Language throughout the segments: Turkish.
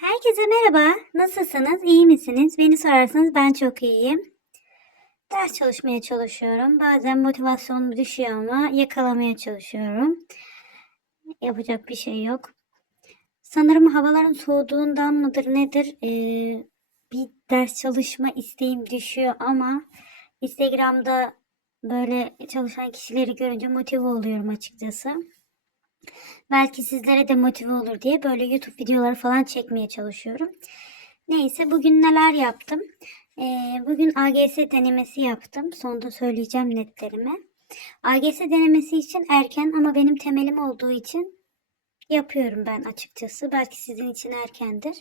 Herkese merhaba. Nasılsınız? İyi misiniz? Beni sorarsanız ben çok iyiyim. Ders çalışmaya çalışıyorum. Bazen motivasyonum düşüyor ama yakalamaya çalışıyorum. Yapacak bir şey yok. Sanırım havaların soğuduğundan mıdır nedir? Ee, bir ders çalışma isteğim düşüyor ama Instagram'da böyle çalışan kişileri görünce motive oluyorum açıkçası. Belki sizlere de motive olur diye böyle YouTube videoları falan çekmeye çalışıyorum. Neyse bugün neler yaptım? Ee, bugün AGS denemesi yaptım. Sonunda söyleyeceğim netlerimi. AGS denemesi için erken ama benim temelim olduğu için yapıyorum ben açıkçası. Belki sizin için erkendir.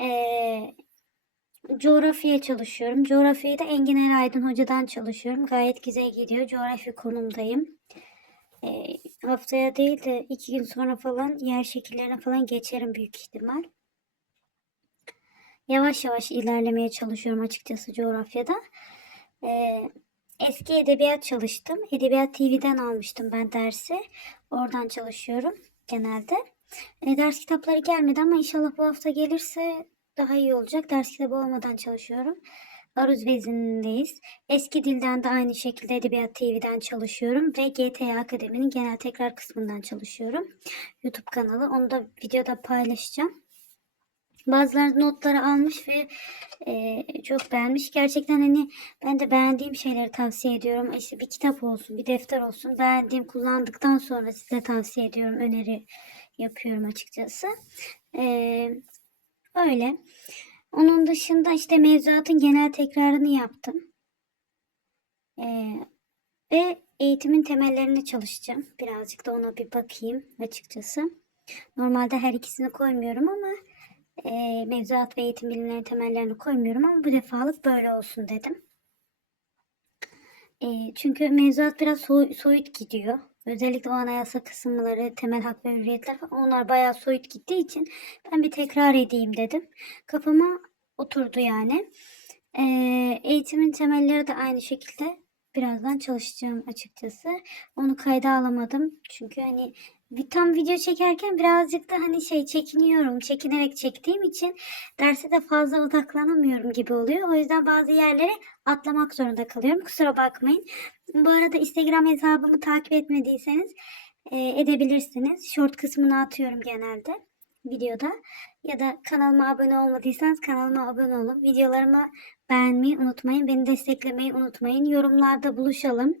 Ee, coğrafyaya çalışıyorum. Coğrafyayı da Engin Eraydın hocadan çalışıyorum. Gayet güzel gidiyor. Coğrafya konumdayım. Ee, haftaya değil de iki gün sonra falan yer şekillerine falan geçerim büyük ihtimal. Yavaş yavaş ilerlemeye çalışıyorum açıkçası coğrafyada. Ee, eski edebiyat çalıştım. Edebiyat TV'den almıştım ben dersi. Oradan çalışıyorum genelde. E, ders kitapları gelmedi ama inşallah bu hafta gelirse daha iyi olacak. Ders kitabı olmadan çalışıyorum. Aruz vezinindeyiz. Eski dilden de aynı şekilde Edebiyat TV'den çalışıyorum ve GTA Akademi'nin genel tekrar kısmından çalışıyorum. YouTube kanalı. Onu da videoda paylaşacağım. Bazıları notları almış ve e, çok beğenmiş. Gerçekten hani ben de beğendiğim şeyleri tavsiye ediyorum. İşte bir kitap olsun, bir defter olsun. Beğendiğim, kullandıktan sonra size tavsiye ediyorum. Öneri yapıyorum açıkçası. E, öyle. Onun dışında işte mevzuatın genel tekrarını yaptım. Ee, ve eğitimin temellerini çalışacağım. Birazcık da ona bir bakayım açıkçası. Normalde her ikisini koymuyorum ama e, mevzuat ve eğitim bilimleri temellerini koymuyorum ama bu defalık böyle olsun dedim. E, çünkü mevzuat biraz soy, soyut gidiyor. Özellikle o anayasa kısımları, temel hak ve hürriyetler onlar bayağı soyut gittiği için ben bir tekrar edeyim dedim. Kafama oturdu yani. Ee, eğitimin temelleri de aynı şekilde birazdan çalışacağım açıkçası. Onu kayda alamadım. Çünkü hani tam video çekerken birazcık da hani şey çekiniyorum. Çekinerek çektiğim için derse de fazla odaklanamıyorum gibi oluyor. O yüzden bazı yerleri atlamak zorunda kalıyorum. Kusura bakmayın. Bu arada Instagram hesabımı takip etmediyseniz e, edebilirsiniz. Short kısmını atıyorum genelde videoda. Ya da kanalıma abone olmadıysanız kanalıma abone olun. Videolarımı beğenmeyi unutmayın. Beni desteklemeyi unutmayın. Yorumlarda buluşalım.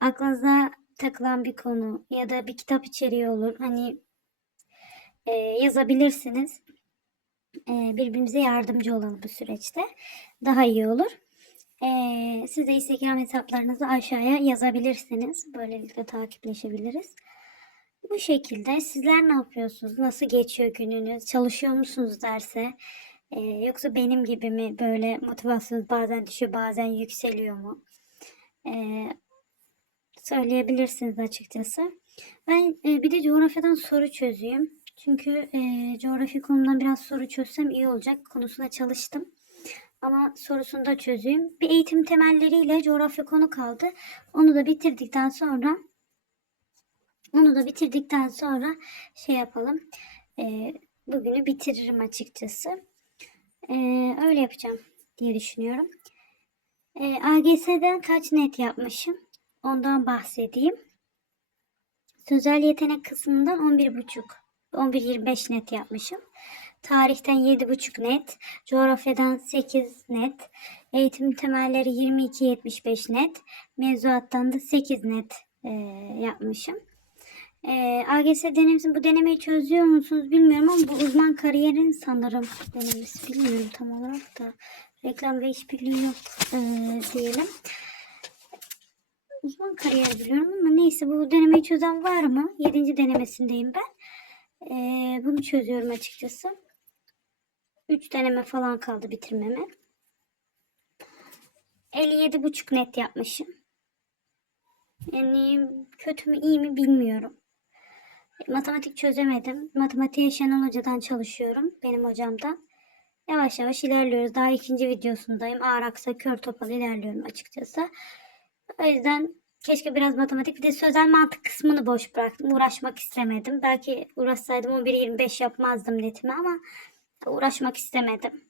Aklınıza takılan bir konu ya da bir kitap içeriği olur. Hani e, yazabilirsiniz. E, birbirimize yardımcı olalım bu süreçte. Daha iyi olur. E, siz de Instagram hesaplarınızı aşağıya yazabilirsiniz. Böylelikle takipleşebiliriz. Bu şekilde sizler ne yapıyorsunuz? Nasıl geçiyor gününüz? Çalışıyor musunuz derse? Ee, yoksa benim gibi mi böyle motivasyonunuz bazen düşüyor bazen yükseliyor mu? Ee, söyleyebilirsiniz açıkçası. Ben e, bir de coğrafyadan soru çözüyüm. Çünkü e, coğrafya konumundan biraz soru çözsem iyi olacak. Konusuna çalıştım. Ama sorusunu da çözeyim. Bir eğitim temelleriyle coğrafya konu kaldı. Onu da bitirdikten sonra onu da bitirdikten sonra şey yapalım. E, bugünü bitiririm açıkçası. E, öyle yapacağım diye düşünüyorum. E, AGS'den kaç net yapmışım? Ondan bahsedeyim. Sözel yetenek kısmından 11,5 11-25 net yapmışım. Tarihten 7,5 net. Coğrafyadan 8 net. Eğitim temelleri 22-75 net. Mevzuattan da 8 net e, yapmışım. E, AGS denemesi bu denemeyi çözüyor musunuz bilmiyorum ama bu uzman kariyerin sanırım denemesi bilmiyorum tam olarak da reklam ve işbirliği yok e, diyelim. Uzman kariyer biliyorum ama neyse bu denemeyi çözen var mı? 7. denemesindeyim ben. E, bunu çözüyorum açıkçası. 3 deneme falan kaldı bitirmeme. 57,5 net yapmışım. Yani kötü mü iyi mi bilmiyorum. Matematik çözemedim. Matematiğe Şenol Hoca'dan çalışıyorum. Benim hocamdan. Yavaş yavaş ilerliyoruz. Daha ikinci videosundayım. Ağır aksa kör topal ilerliyorum açıkçası. O yüzden keşke biraz matematik bir de sözel mantık kısmını boş bıraktım. Uğraşmak istemedim. Belki uğraşsaydım 11-25 yapmazdım netimi ama uğraşmak istemedim.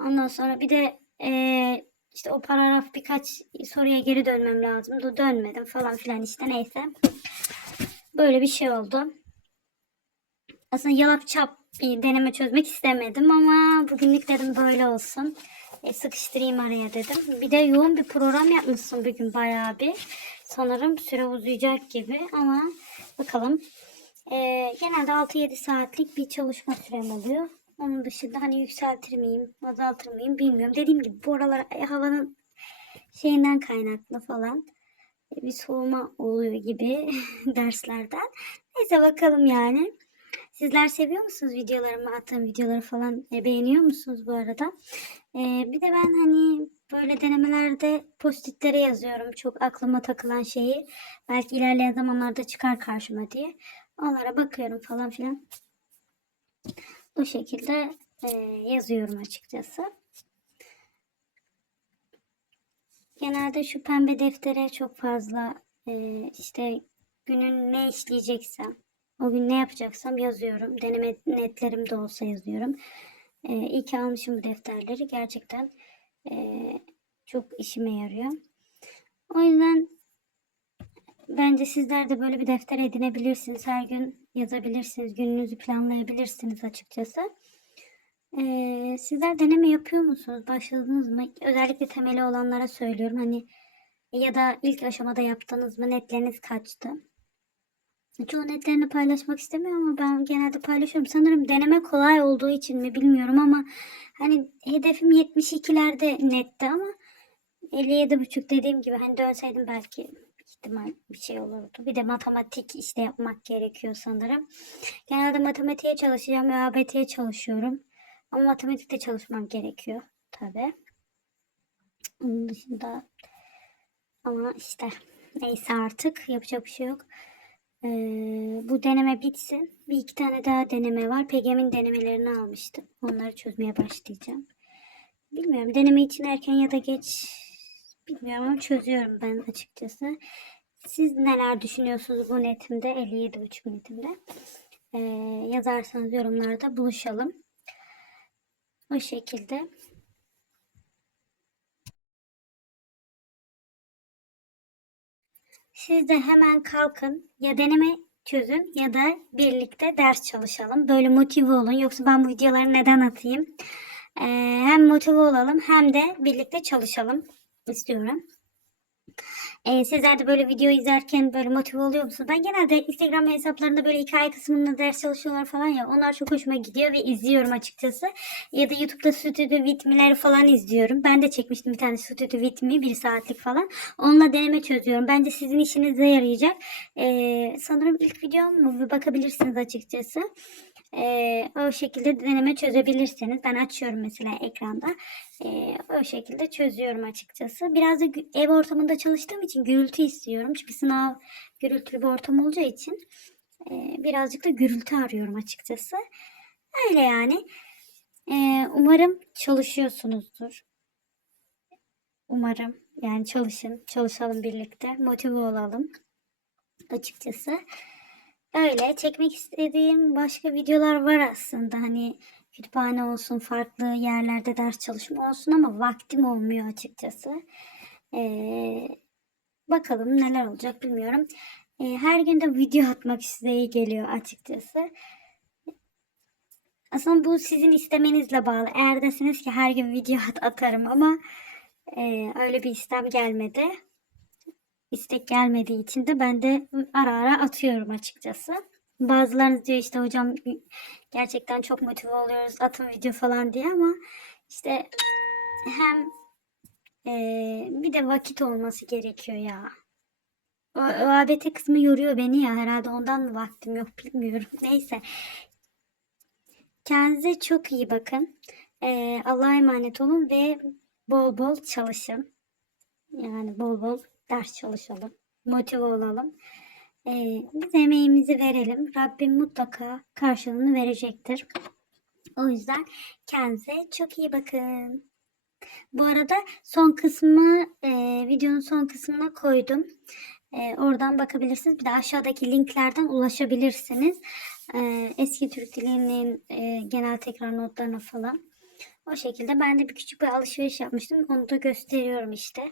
Ondan sonra bir de eee, işte o paragraf birkaç soruya geri dönmem lazımdı. Dönmedim falan filan işte neyse. Böyle bir şey oldu. Aslında yalap çap bir deneme çözmek istemedim ama bugünlük dedim böyle olsun. E, sıkıştırayım araya dedim. Bir de yoğun bir program yapmışsın bugün bayağı bir. Sanırım süre uzayacak gibi ama bakalım. E, genelde 6-7 saatlik bir çalışma sürem oluyor. Onun dışında hani yükseltir miyim, azaltır mıyım bilmiyorum. Dediğim gibi bu aralar e, havanın şeyinden kaynaklı falan e, bir soğuma oluyor gibi derslerden. Neyse bakalım yani. Sizler seviyor musunuz videolarımı, attığım videoları falan e, beğeniyor musunuz bu arada? E, bir de ben hani böyle denemelerde postitlere yazıyorum çok aklıma takılan şeyi. Belki ilerleyen zamanlarda çıkar karşıma diye. Onlara bakıyorum falan filan. Bu şekilde e, yazıyorum açıkçası. Genelde şu pembe deftere çok fazla e, işte günün ne işleyeceksem, o gün ne yapacaksam yazıyorum. Deneme netlerim de olsa yazıyorum. E, iyi ki almışım bu defterleri. Gerçekten e, çok işime yarıyor. O yüzden bence sizler de böyle bir defter edinebilirsiniz. Her gün yazabilirsiniz. Gününüzü planlayabilirsiniz açıkçası. Ee, sizler deneme yapıyor musunuz? Başladınız mı? Özellikle temeli olanlara söylüyorum. Hani ya da ilk aşamada yaptınız mı? Netleriniz kaçtı? Çoğu netlerini paylaşmak istemiyor ama ben genelde paylaşıyorum. Sanırım deneme kolay olduğu için mi bilmiyorum ama hani hedefim 72'lerde netti ama 57,5 dediğim gibi hani dönseydim belki ihtimal bir şey olurdu. Bir de matematik işte yapmak gerekiyor sanırım. Genelde matematiğe çalışacağım ve çalışıyorum. Ama matematikte çalışmam gerekiyor tabi. Onun dışında ama işte neyse artık yapacak bir şey yok. Ee, bu deneme bitsin. Bir iki tane daha deneme var. PGM'in denemelerini almıştım. Onları çözmeye başlayacağım. Bilmiyorum deneme için erken ya da geç bilmiyorum ama çözüyorum ben açıkçası. Siz neler düşünüyorsunuz bu netimde 57.5 netimde? Ee, yazarsanız yorumlarda buluşalım. O şekilde. Siz de hemen kalkın ya deneme çözün ya da birlikte ders çalışalım. Böyle motive olun. Yoksa ben bu videoları neden atayım? Ee, hem motive olalım hem de birlikte çalışalım istiyorum. Ee, sizler de böyle video izlerken böyle motive oluyor musunuz? Ben genelde Instagram hesaplarında böyle hikaye kısmında ders çalışıyorlar falan ya. Onlar çok hoşuma gidiyor ve izliyorum açıkçası. Ya da YouTube'da Stüdyo Vitmi'leri falan izliyorum. Ben de çekmiştim bir tane Stüdyo Vitmi bir saatlik falan. Onunla deneme çözüyorum. Bence sizin işinize yarayacak. Ee, sanırım ilk videom mu? Bakabilirsiniz açıkçası. Ee, o şekilde deneme çözebilirsiniz. Ben açıyorum mesela ekranda. Ee, o şekilde çözüyorum açıkçası. Biraz da ev ortamında çalıştığım için gürültü istiyorum. Çünkü sınav gürültülü bir ortam olacağı için e, birazcık da gürültü arıyorum açıkçası. Öyle yani. Ee, umarım çalışıyorsunuzdur. Umarım yani çalışın, çalışalım birlikte, motive olalım açıkçası. Öyle çekmek istediğim başka videolar var aslında. Hani kütüphane olsun, farklı yerlerde ders çalışma olsun ama vaktim olmuyor açıkçası. Ee, bakalım neler olacak bilmiyorum. Ee, her gün de video atmak isteği geliyor açıkçası. Aslında bu sizin istemenizle bağlı. Eğer deseniz ki her gün video at atarım ama e, öyle bir istem gelmedi. İstek gelmediği için de ben de ara ara atıyorum açıkçası. Bazılarınız diyor işte hocam gerçekten çok motive oluyoruz atın video falan diye ama işte hem e, bir de vakit olması gerekiyor ya. O, o ABT kısmı yoruyor beni ya herhalde ondan mı vaktim yok bilmiyorum. Neyse. Kendinize çok iyi bakın. E, Allah'a emanet olun ve bol bol çalışın. Yani bol bol ders çalışalım. Motive olalım. Ee, biz emeğimizi verelim. Rabbim mutlaka karşılığını verecektir. O yüzden kendinize çok iyi bakın. Bu arada son kısmı e, videonun son kısmına koydum. E, oradan bakabilirsiniz. Bir de aşağıdaki linklerden ulaşabilirsiniz. Ee, eski Türk dilinin e, genel tekrar notlarına falan. O şekilde ben de bir küçük bir alışveriş yapmıştım. Onu da gösteriyorum işte.